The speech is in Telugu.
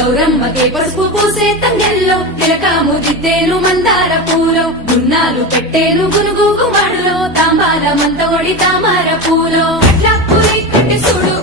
గౌరమ్మకే పసుపు పూసే తంగెల్లో తిలకాము దిద్దేను మందార పూలో గున్నాలు పెట్టేను గునుగు గుమడులో తాంబాల మంతొడి తామర పూలో అట్లా పూరి కట్టి చూడు